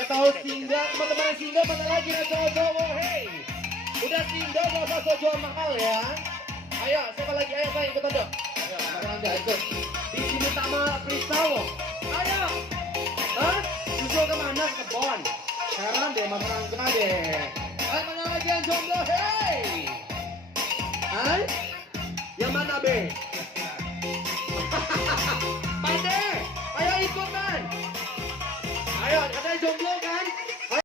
Udah tahu single, teman-teman yang single mana lagi nih cowok-cowok, hey. Udah single gak usah so jual mahal ya. Ayo, siapa lagi? Ayo saya ikutan dong. Ayo, makan anda ikut. Di sini sama Kristal. Ayo. Hah? Susul kemana? Ke kebon. Heran deh, makan kemana deh. Ayo, mana lagi yang jomblo, hey. Hai? Yang mana, Be? Pade, ayo ikut, man. Ayo, katanya jomblo kan?